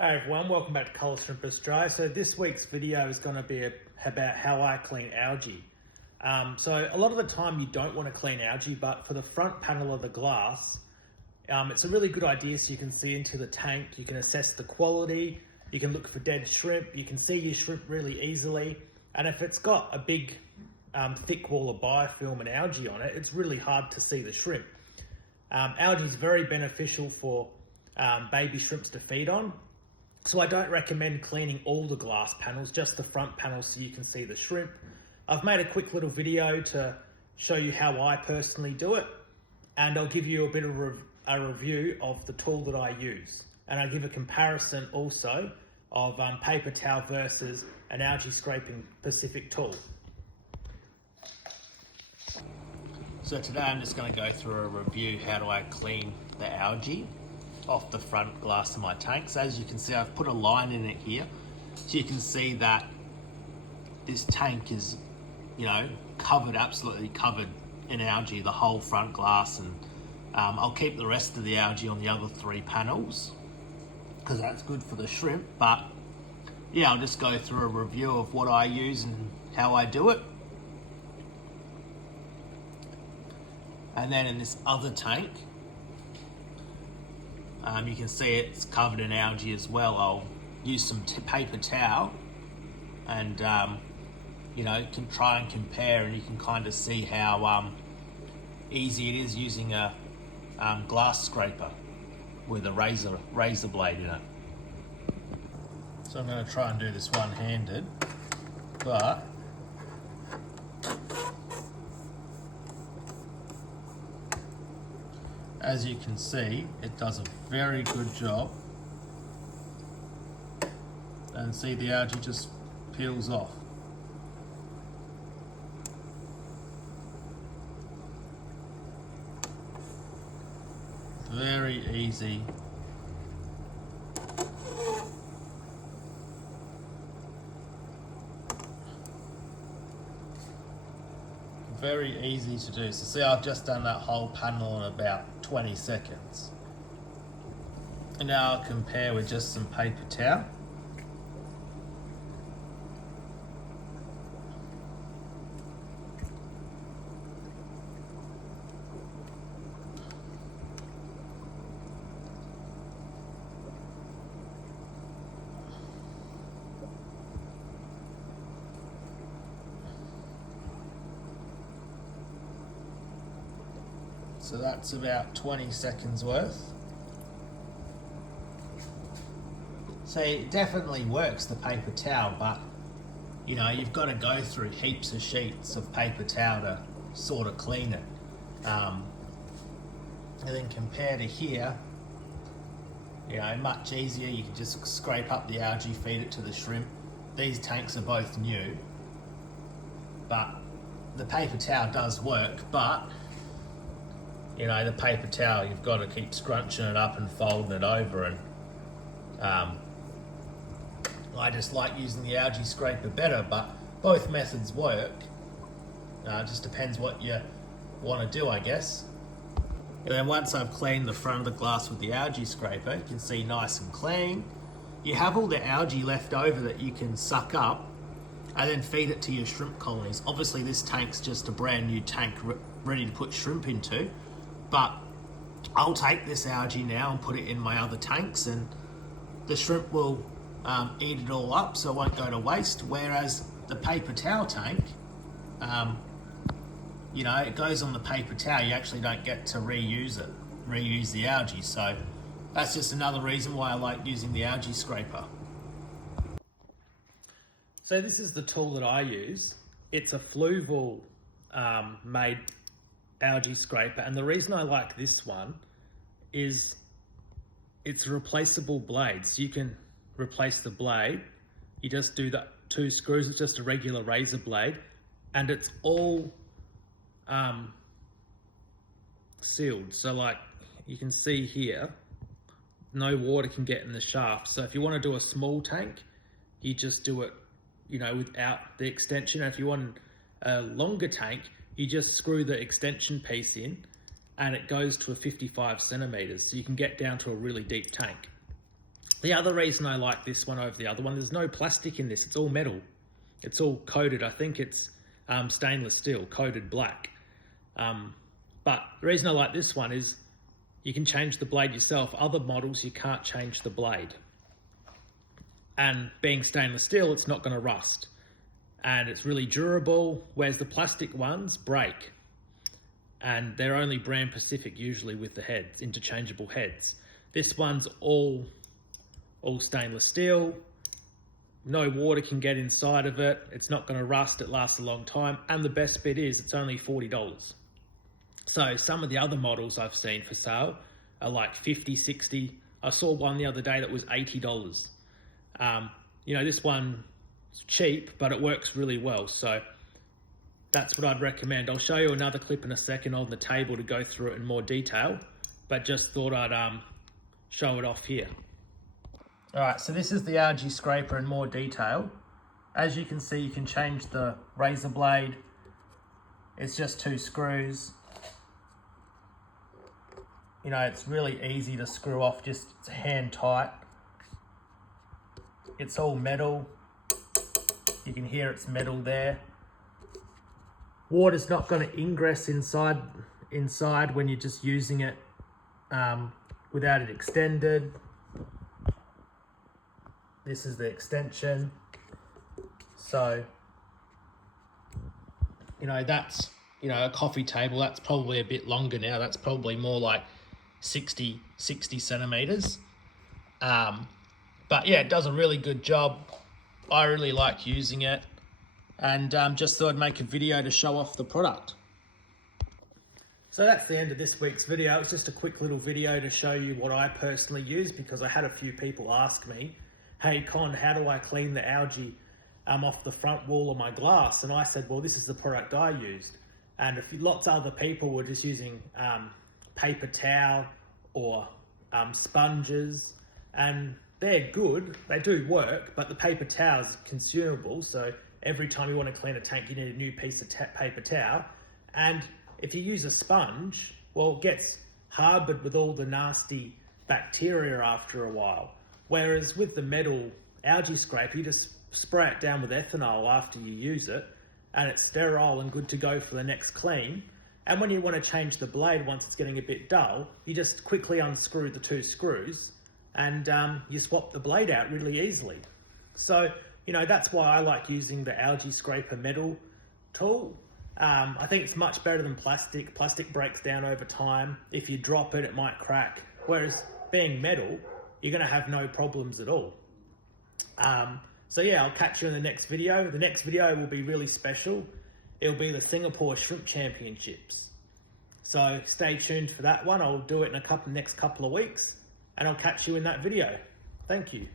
Hey everyone, welcome back to Cold Shrimp Australia. So this week's video is going to be about how I clean algae. So a lot of the time you don't want to clean algae, but for the front panel of the glass, it's a really good idea so you can see into the tank, you can assess the quality, you can look for dead shrimp, you can see your shrimp really easily, and if it's got a big thick wall of biofilm and algae on it, it's really hard to see the shrimp. Algae is very beneficial for baby shrimps to feed on. So I don't recommend cleaning all the glass panels, just the front panel so you can see the shrimp. I've made a quick little video to show you how I personally do it, and I'll give you a bit of a review of the tool that I use. And I'll give a comparison also of paper towel versus an algae scraping Pacific tool. So today I'm just going to go through a review how do I clean the algae off the front glass of my tank. So as you can see, I've put a line in it here, so you can see that this tank is, absolutely covered in algae, the whole front glass, and I'll keep the rest of the algae on the other three panels because that's good for the shrimp. But yeah, I'll just go through a review of what I use and how I do it. And then in this other tank, you can see it's covered in algae as well. I'll use some paper towel and, can try and compare, and you can kind of see how easy it is using a glass scraper with a razor blade in it. So I'm going to try and do this one-handed, but as you can see, it does a very good job. And see, the algae just peels off. Very easy. Very easy to do. So see, I've just done that whole panel in about 20 seconds. And now I'll compare with just some paper towel. So that's about 20 seconds worth. So it definitely works, the paper towel, but you've got to go through heaps of sheets of paper towel to sort of clean it. And then compared to here, much easier. You can just scrape up the algae, feed it to the shrimp. These tanks are both new, but the paper towel does work, but the paper towel, you've got to keep scrunching it up and folding it over, and I just like using the algae scraper better, but both methods work. It just depends what you want to do, I guess. And then once I've cleaned the front of the glass with the algae scraper, you can see nice and clean. You have all the algae left over that you can suck up and then feed it to your shrimp colonies. Obviously this tank's just a brand new tank ready to put shrimp into, but I'll take this algae now and put it in my other tanks, and the shrimp will eat it all up, so it won't go to waste. Whereas the paper towel tank, it goes on the paper towel. You actually don't get to reuse the algae. So that's just another reason why I like using the algae scraper. So this is the tool that I use. It's a Fluval made algae scraper, and the reason I like this one is it's a replaceable blade, so you can replace the blade. You just do the 2 screws. It's just a regular razor blade, and it's all sealed, so like you can see here, no water can get in the shaft. So if you want to do a small tank, you just do it without the extension. And if you want a longer tank, you just screw the extension piece in and it goes to a 55 centimeters, so you can get down to a really deep tank. The other reason I like this one over the other one, there's no plastic in this, it's all metal. It's all coated, I think it's stainless steel, coated black. But the reason I like this one is you can change the blade yourself. Other models, you can't change the blade. And being stainless steel, it's not gonna rust. And it's really durable, whereas the plastic ones break. And they're only brand Pacific usually with the heads, interchangeable heads. This one's all stainless steel. No water can get inside of it. It's not going to rust. It lasts a long time. And the best bit is it's only $40. So some of the other models I've seen for sale are like 50, 60. I saw one the other day that was $80. You know, this one's cheap, but it works really well. So that's what I'd recommend. I'll show you another clip in a second on the table to go through it in more detail, but just thought I'd show it off here. All right, so this is the algae scraper in more detail. As you can see, you can change the razor blade. It's just 2 screws. You know, it's really easy to screw off, just it's hand tight. It's all metal. You can hear it's metal there. Water's not going to ingress inside when you're just using it without it extended. This is the extension. So, you know, that's, you know, a coffee table, that's probably a bit longer now. That's probably more like 60 centimeters. But yeah, it does a really good job. I really like using it. And just thought I'd make a video to show off the product. So that's the end of this week's video. It's just a quick little video to show you what I personally use, because I had a few people ask me, hey Con, how do I clean the algae off the front wall of my glass? And I said, well, this is the product I used. And lots of other people were just using paper towel or sponges, and they're good, they do work, but the paper towel is consumable, so every time you want to clean a tank, you need a new piece of paper towel. And if you use a sponge, well, it gets harbored with all the nasty bacteria after a while. Whereas with the metal algae scraper, you just spray it down with ethanol after you use it, and it's sterile and good to go for the next clean. And when you want to change the blade, once it's getting a bit dull, you just quickly unscrew the 2 screws and you swap the blade out really easily. So, you know, that's why I like using the algae scraper metal tool. I think it's much better than plastic. Plastic breaks down over time. If you drop it, it might crack. Whereas being metal, you're going to have no problems at all. So yeah, I'll catch you in the next video. The next video will be really special. It'll be the Singapore Shrimp Championships. So stay tuned for that one. I'll do it in next couple of weeks, and I'll catch you in that video. Thank you.